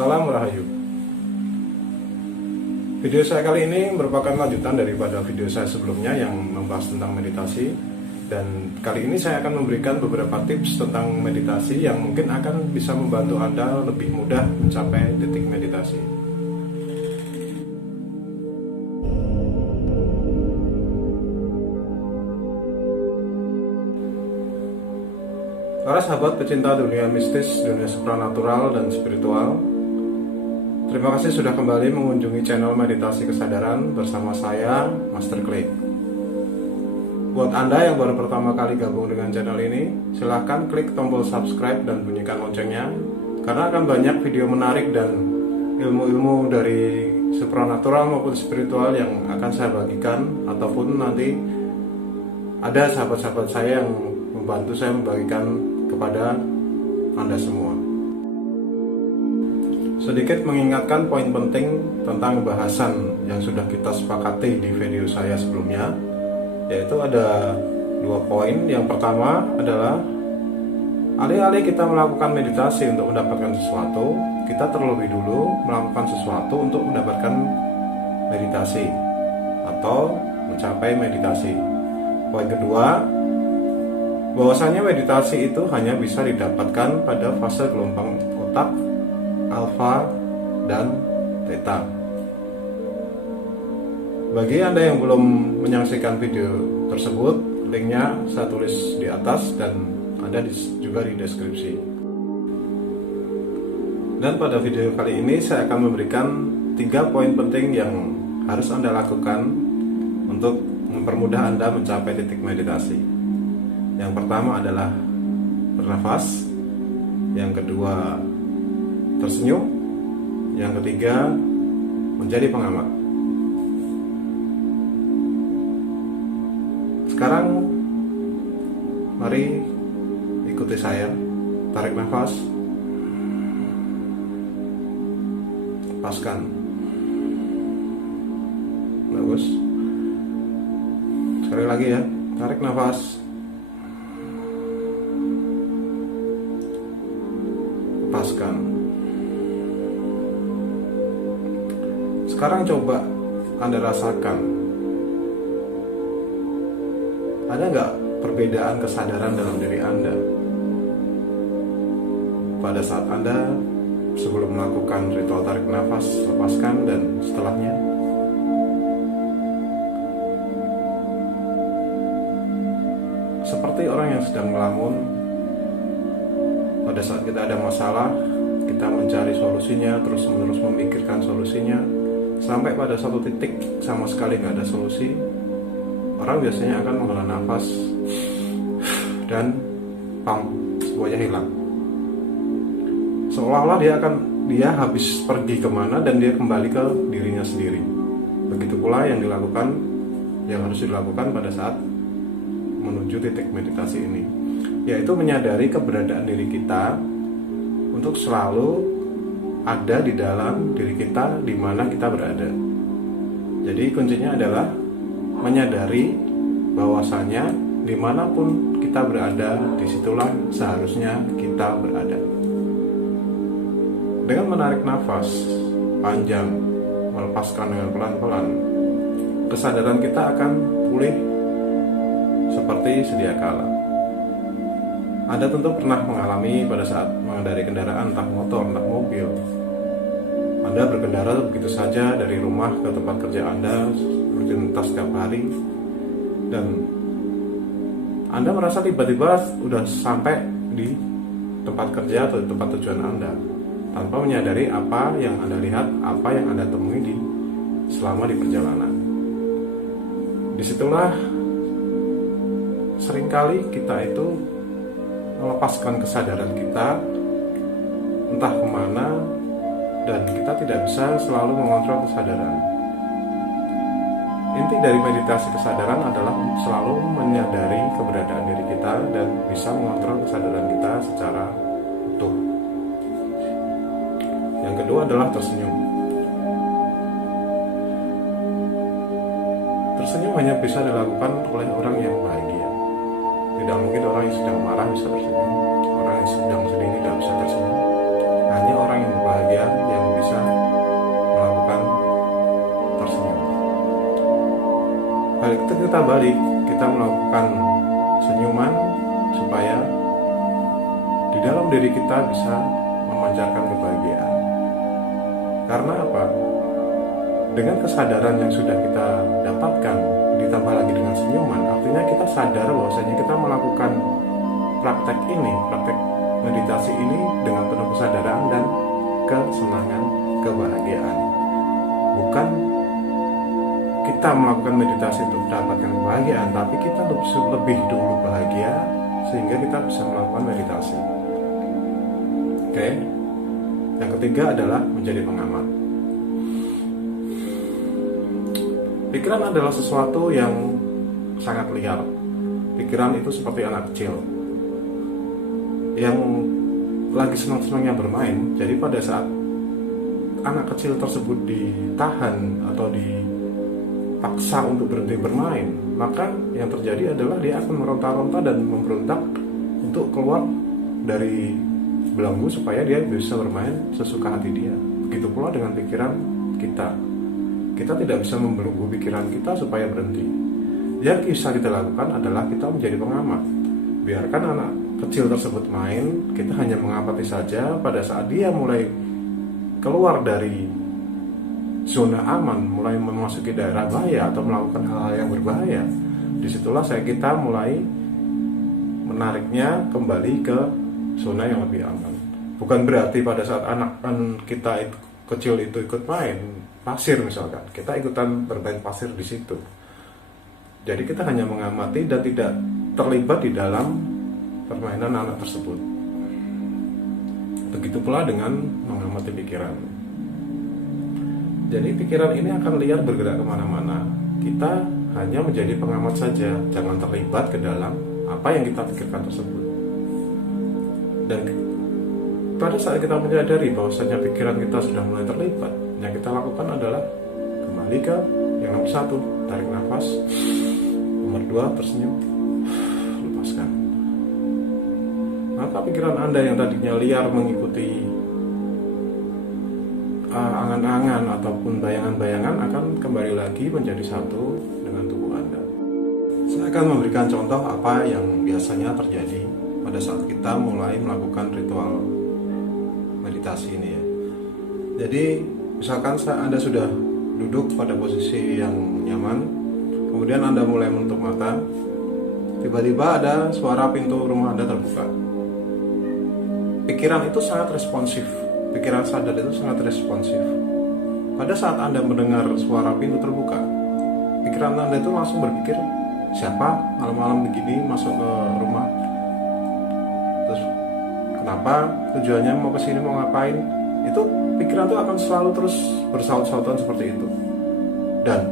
Salam Rahayu. Video saya kali ini merupakan lanjutan daripada video saya sebelumnya yang membahas tentang meditasi. Dan kali ini saya akan memberikan beberapa tips tentang meditasi yang mungkin akan bisa membantu Anda lebih mudah mencapai titik meditasi. Para sahabat pecinta dunia mistis, dunia supranatural dan spiritual, terima kasih sudah kembali mengunjungi channel Meditasi Kesadaran bersama saya, Master Clay. Buat Anda yang baru pertama kali gabung dengan channel ini, silahkan klik tombol subscribe dan bunyikan loncengnya, karena akan banyak video menarik dan ilmu-ilmu dari supranatural maupun spiritual yang akan saya bagikan, ataupun nanti ada sahabat-sahabat saya yang membantu saya membagikan kepada Anda semua. Sedikit mengingatkan poin penting tentang bahasan yang sudah kita sepakati di video saya sebelumnya, yaitu ada 2 poin. Yang pertama adalah alih-alih kita melakukan meditasi untuk mendapatkan sesuatu, kita terlebih dulu melakukan sesuatu untuk mendapatkan meditasi atau mencapai meditasi. Poin kedua, bahwasanya meditasi itu hanya bisa didapatkan pada fase gelombang otak alfa dan theta. Bagi Anda yang belum menyaksikan video tersebut, linknya saya tulis di atas dan ada juga di deskripsi. Dan pada video kali ini saya akan memberikan 3 poin penting yang harus Anda lakukan untuk mempermudah Anda mencapai titik meditasi. Yang pertama adalah bernafas, yang kedua tersenyum, yang ketiga menjadi pengamat. Sekarang mari ikuti saya. Tarik nafas, lepaskan. Bagus. Sekali lagi ya, tarik nafas, lepaskan. Sekarang coba Anda rasakan, ada nggak perbedaan kesadaran dalam diri Anda pada saat Anda sebelum melakukan ritual tarik nafas, lepaskan, dan setelahnya? Seperti orang yang sedang melamun. Pada saat kita ada masalah, kita mencari solusinya, terus-menerus memikirkan solusinya, sampai pada satu titik sama sekali nggak ada solusi. Orang biasanya akan menghela nafas dan semuanya hilang. Seolah-olah dia habis pergi kemana dan dia kembali ke dirinya sendiri. Begitu pula yang harus dilakukan pada saat menuju titik meditasi ini, yaitu menyadari keberadaan diri kita untuk selalu ada di dalam diri kita di mana kita berada. Jadi kuncinya adalah menyadari bahwasanya dimanapun kita berada, disitulah seharusnya kita berada. Dengan menarik nafas panjang, melepaskan dengan pelan-pelan, kesadaran kita akan pulih seperti sedia kala. Anda tentu pernah mengalami pada saat mengendarai kendaraan, entah motor, entah mobil. Anda berkendara begitu saja dari rumah ke tempat kerja Anda, rutinitas setiap hari, dan Anda merasa tiba-tiba sudah sampai di tempat kerja atau di tempat tujuan Anda, tanpa menyadari apa yang Anda lihat, apa yang Anda temui selama di perjalanan. Disitulah seringkali kita itu melepaskan kesadaran kita entah kemana, dan kita tidak bisa selalu mengontrol kesadaran. Inti dari meditasi kesadaran adalah selalu menyadari keberadaan diri kita dan bisa mengontrol kesadaran kita secara utuh. Yang kedua adalah tersenyum. Tersenyum hanya bisa dilakukan oleh orang yang bahagia. Tidak mungkin orang yang sedang marah bisa tersenyum, orang yang sedang sedih tidak bisa tersenyum. Hanya orang yang bahagia yang kita balik, kita melakukan senyuman supaya di dalam diri kita bisa memancarkan kebahagiaan. Karena apa? Dengan kesadaran yang sudah kita dapatkan ditambah lagi dengan senyuman, artinya kita sadar bahwasanya kita melakukan praktek meditasi ini dengan penuh kesadaran dan kesenangan, kebahagiaan. Bukan kita melakukan meditasi untuk mendapatkan kebahagiaan, tapi kita lebih dulu bahagia sehingga kita bisa melakukan meditasi. Oke. Yang ketiga adalah menjadi pengamat. Pikiran adalah sesuatu yang sangat liar. Pikiran itu seperti anak kecil yang lagi senang-senangnya bermain. Jadi pada saat anak kecil tersebut ditahan atau dipaksa untuk berhenti bermain, maka yang terjadi adalah dia akan meronta-ronta dan memberontak untuk keluar dari belenggu supaya dia bisa bermain sesuka hati dia. Begitu pula dengan pikiran kita. Kita tidak bisa membelenggu pikiran kita supaya berhenti. Yang bisa kita lakukan adalah kita menjadi pengamat. Biarkan anak kecil tersebut main, kita hanya mengamati saja. Pada saat dia mulai keluar dari zona aman, mulai memasuki daerah bahaya atau melakukan hal-hal yang berbahaya, disitulah kita mulai menariknya kembali ke zona yang lebih aman. Bukan berarti pada saat anak kita kecil itu ikut main pasir misalkan, kita ikutan bermain pasir di situ. Jadi kita hanya mengamati dan tidak terlibat di dalam permainan anak tersebut. Begitu pula dengan mengamati pikiran. Jadi pikiran ini akan liar bergerak kemana-mana. Kita hanya menjadi pengamat saja, jangan terlibat ke dalam apa yang kita pikirkan tersebut. Dan pada saat kita menyadari bahwasanya pikiran kita sudah mulai terlibat, yang kita lakukan adalah kembali ke yang nomor 1, tarik nafas. Nomor 2, tersenyum, lepaskan. Maka pikiran Anda yang tadinya liar mengikuti angan-angan ataupun bayangan-bayangan akan kembali lagi menjadi satu dengan tubuh Anda. Saya akan memberikan contoh apa yang biasanya terjadi pada saat kita mulai melakukan ritual meditasi ini ya. Jadi misalkan Anda sudah duduk pada posisi yang nyaman, kemudian Anda mulai menutup mata, tiba-tiba ada suara pintu rumah Anda terbuka. Pikiran itu sangat responsif, pikiran sadar itu sangat responsif. Pada saat Anda mendengar suara pintu terbuka, pikiran Anda itu langsung berpikir, siapa malam-malam begini masuk ke rumah? Terus kenapa, tujuannya mau kesini, mau ngapain? Itu pikiran itu akan selalu terus bersaut-sautan seperti itu. Dan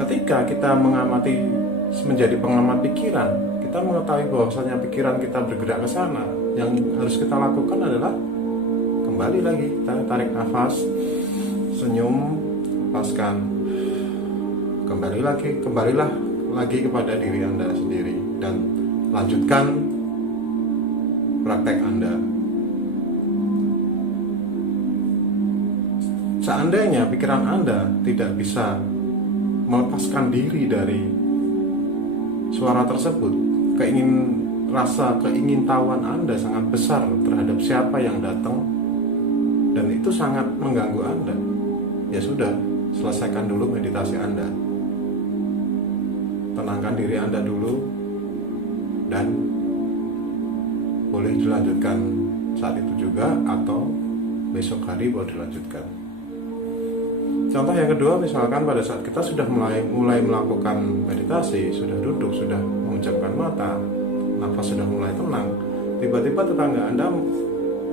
ketika kita mengamati, menjadi pengamat pikiran, kita mengetahui bahwasanya pikiran kita bergerak ke sana. Yang harus kita lakukan adalah kembali lagi, kita tarik nafas, senyum, lepaskan, kembalilah lagi kepada diri Anda sendiri dan lanjutkan praktek Anda. Seandainya pikiran Anda tidak bisa melepaskan diri dari suara tersebut, keingintahuan Anda sangat besar terhadap siapa yang datang dan itu sangat mengganggu Anda. Ya sudah, selesaikan dulu meditasi Anda. Tenangkan diri Anda dulu dan boleh dilanjutkan saat itu juga atau besok hari boleh dilanjutkan. Contoh yang kedua, misalkan pada saat kita sudah mulai melakukan meditasi, sudah duduk, sudah memejamkan mata, nafas sudah mulai tenang, tiba-tiba tetangga Anda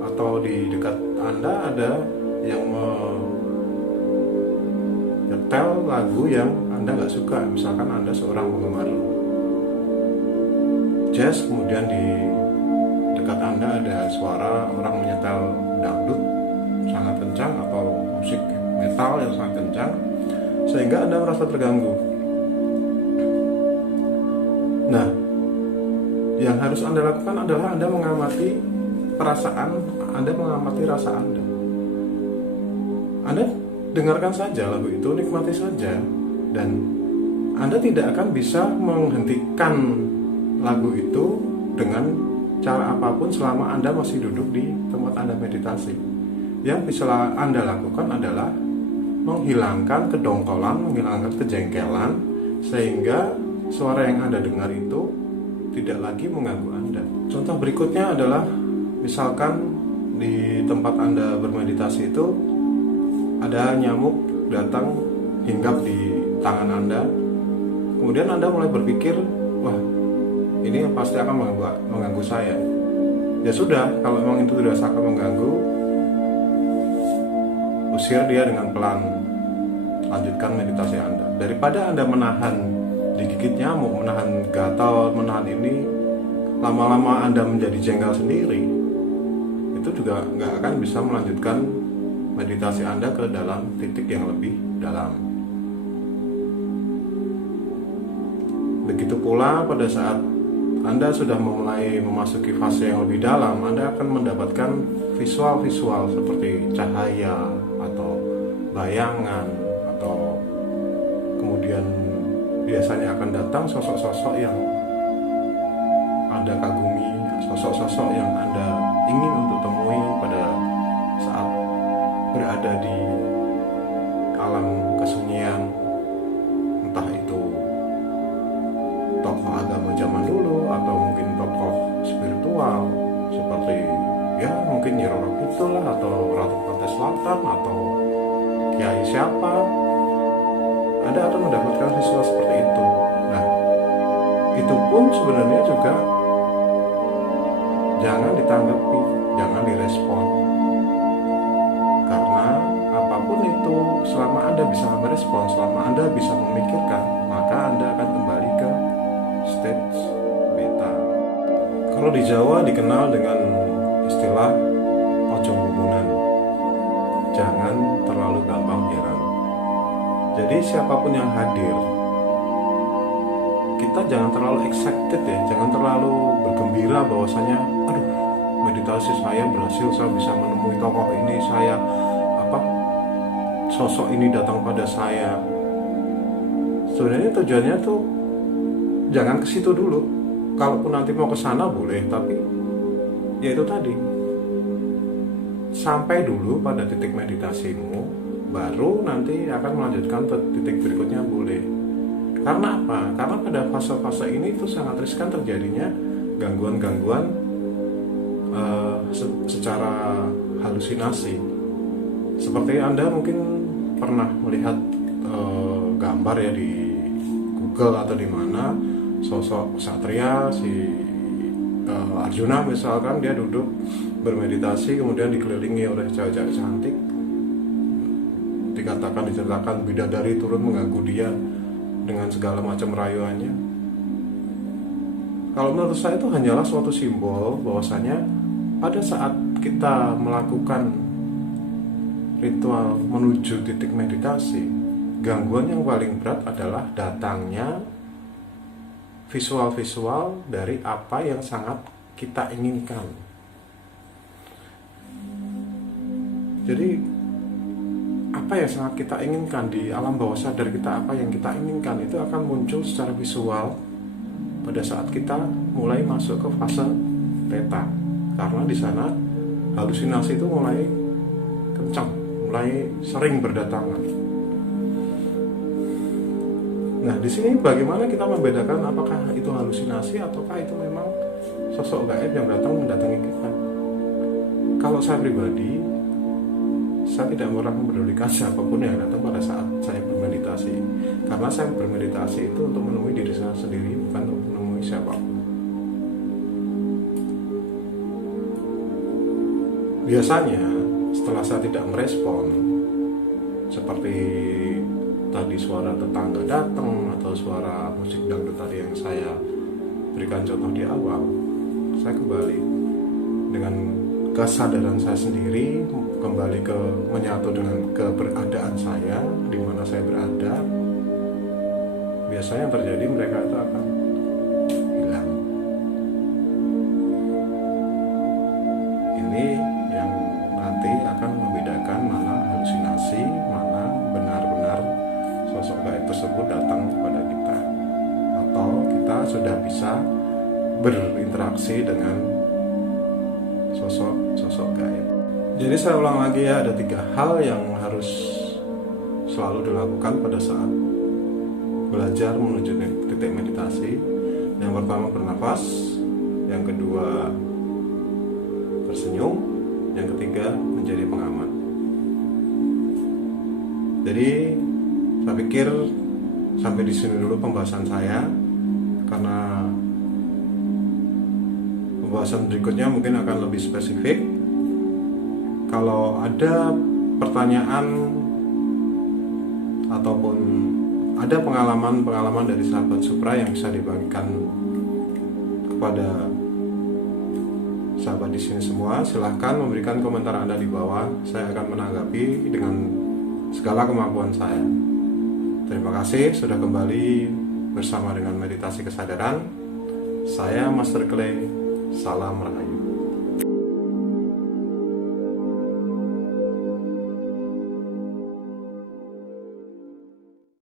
atau di dekat Anda ada yang menyetel lagu yang Anda nggak suka. Misalkan Anda seorang penggemar jazz, kemudian di dekat Anda ada suara orang menyetel dangdut sangat kencang atau musik metal yang sangat kencang, sehingga Anda merasa terganggu. Nah, yang harus Anda lakukan adalah Anda mengamati perasaan, Anda mengamati rasa Anda. Anda dengarkan saja lagu itu, nikmati saja, dan Anda tidak akan bisa menghentikan lagu itu dengan cara apapun selama Anda masih duduk di tempat Anda meditasi. Yang bisa Anda lakukan adalah menghilangkan kedongkolan, menghilangkan kejengkelan, sehingga suara yang Anda dengar itu tidak lagi mengganggu Anda. Contoh berikutnya adalah misalkan di tempat Anda bermeditasi itu ada nyamuk datang hinggap di tangan Anda. Kemudian Anda mulai berpikir, wah, ini pasti akan mengganggu saya. Ya sudah, kalau memang itu tidak akan mengganggu, usir dia dengan pelan. Lanjutkan meditasi Anda. Daripada Anda menahan digigit nyamuk, menahan gatal, menahan ini, lama-lama Anda menjadi jengkel sendiri, itu juga nggak akan bisa melanjutkan meditasi Anda ke dalam titik yang lebih dalam. Begitu pula pada saat Anda sudah mulai memasuki fase yang lebih dalam, Anda akan mendapatkan visual-visual seperti cahaya atau bayangan, atau kemudian biasanya akan datang sosok-sosok yang Anda kagumi, sosok-sosok yang Anda ingin untuk temui pada saat berada di alam kesunyian, entah itu tokoh agama zaman dulu atau mungkin tokoh spiritual seperti ya mungkin Nyi Roro Kidul lah, atau Ratu Pantai Selatan, atau kiai siapa. Anda akan mendapatkan visual seperti itu. Nah, itu pun sebenarnya juga jangan ditanggapi, jangan direspon, karena apapun itu selama Anda bisa merespon, selama Anda bisa memikirkan, maka Anda akan kembali ke stage beta. Kalau di Jawa dikenal dengan istilah ojo bumunan, jangan terlalu gampang heran. Jadi siapapun yang hadir, kita jangan terlalu excited ya, jangan terlalu bergembira bahwasanya aduh, meditasi saya berhasil, saya bisa menemui tokoh ini, saya sosok ini datang pada saya. Sebenarnya tujuannya tuh jangan ke situ dulu. Kalaupun nanti mau ke sana boleh, tapi ya itu tadi, sampai dulu pada titik meditasimu, baru nanti akan melanjutkan ke titik berikutnya boleh. Karena apa? Karena pada fase-fase ini itu sangat riskan terjadinya gangguan-gangguan secara halusinasi. Seperti Anda mungkin pernah melihat gambar ya di Google atau di mana, sosok Satria si Arjuna misalkan, dia duduk bermeditasi, kemudian dikelilingi oleh cewek-cewek cantik, diceritakan bidadari turun mengganggu dia dengan segala macam rayuannya. Kalau menurut saya itu hanyalah suatu simbol bahwasanya pada saat kita melakukan ritual menuju titik meditasi, gangguan yang paling berat adalah datangnya visual-visual dari apa yang sangat kita inginkan. Jadi apa yang sangat kita inginkan di alam bawah sadar kita, apa yang kita inginkan itu akan muncul secara visual pada saat kita mulai masuk ke fase theta. Karena di sana halusinasi itu mulai kencang, mulai sering berdatangan. Nah, di sini bagaimana kita membedakan apakah itu halusinasi ataukah itu memang sosok gaib yang mendatangi kita? Kalau saya pribadi, saya tidak pernah mempedulikan siapapun yang datang pada saat saya bermeditasi, karena saya bermeditasi itu untuk menemui diri saya sendiri, bukan untuk menemui siapapun. Biasanya setelah saya tidak merespon, seperti tadi suara tetangga datang atau suara musik dangdut tadi yang saya berikan contoh di awal, saya kembali dengan kesadaran saya sendiri, kembali ke menyatu dengan keberadaan saya di mana saya berada. Biasanya yang terjadi, mereka itu akan hilang. Ini yang nanti akan membedakan mana halusinasi, mana benar-benar sosok gaib tersebut datang kepada kita. berinteraksi dengan sosok gaib. Jadi saya ulang lagi ya, ada 3 hal yang harus selalu dilakukan pada saat belajar menuju titik meditasi. Yang pertama bernafas, yang kedua tersenyum, yang ketiga menjadi pengamat. Jadi saya pikir sampai di sini dulu pembahasan saya, karena pembahasan berikutnya mungkin akan lebih spesifik. Kalau ada pertanyaan ataupun ada pengalaman dari sahabat Supra yang bisa dibagikan kepada sahabat di sini semua, silahkan memberikan komentar Anda di bawah. Saya akan menanggapi dengan segala kemampuan saya. Terima kasih sudah kembali bersama dengan Meditasi Kesadaran. Saya Master Clay. Salam Rahayu.